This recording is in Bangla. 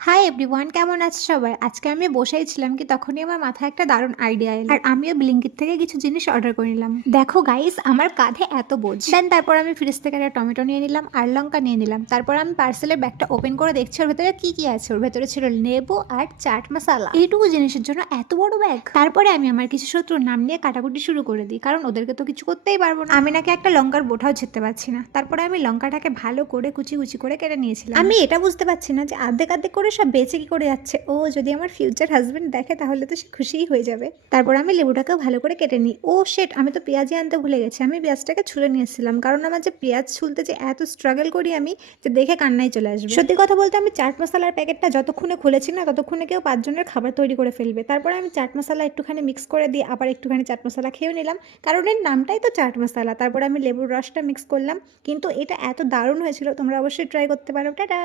হাই এভরিওয়ান, কেমন আছে সবাই? আজকে আমি বসেই ছিলাম কি তখনই আমার মাথায় একটা দারুণ আইডিয়া এলো আর আমিও ব্লিঙ্কিট থেকে কিছু জিনিস অর্ডার করে নিলাম। দেখো গাইস, আমার কাঁধে এত বোঝ। দেন তারপর আমি ফ্রিজ থেকে একটা টমেটো নিয়ে নিলাম আর লঙ্কা নিয়ে নিলাম। তারপর আমি পার্সেলের ব্যাগটা ওপেন করে দেখছি ওর ভেতরে কি কি আছে। ওর ভেতরে ছিল লেবু আর চাট মশলা। এইটুকু জিনিসের জন্য এত বড় ব্যাগ। তারপরে আমি আমার কিছু শত্রুর নাম নিয়ে কাটাকুটি শুরু করে দিই, কারণ ওদেরকে তো কিছু করতেই পারবো না। আমি নাকি একটা লঙ্কার বোটাও ছিঁড়তে পারছি না। তারপরে আমি লঙ্কাটাকে ভালো করে কুচি কুচি করে কেটে নিয়েছিলাম। আমি এটা বুঝতে পারছি না যে আর্ধেক আর্ধেক করে সব বেঁচে কি করে যাচ্ছে। ও যদি আমার ফিউচার হাজবেন্ড দেখে তাহলে তো সে খুশিই হয়ে যাবে। তারপর আমি লেবুটাকেও ভালো করে কেটে নিই। ও শেট, আমি তো পেঁয়াজই আনতে ভুলে গেছি। আমি পেঁয়াজটাকে ছুলে নিয়েছিলাম, কারণ আমার যে পেঁয়াজ ছুলতে যে এত স্ট্রাগল করি আমি, যে দেখে কান্নাই চলে আসবে। সত্যি কথা বলতে আমি চাট মশলার প্যাকেটটা যতক্ষণে খুলেছি না ততক্ষণে কেউ 5 জনের খাবার তৈরি করে ফেলবে। তারপরে আমি চাট মশলা একটুখানি মিক্স করে দিয়ে আবার একটুখানি চাট মশলা খেয়ে নিলাম, কারণ এর নামটাই তো চাট মশলা। তারপরে আমি লেবুর রসটা মিক্স করলাম, কিন্তু এটা এত দারুণ হয়েছিল, তোমরা অবশ্যই ট্রাই করতে পারো। টাটা।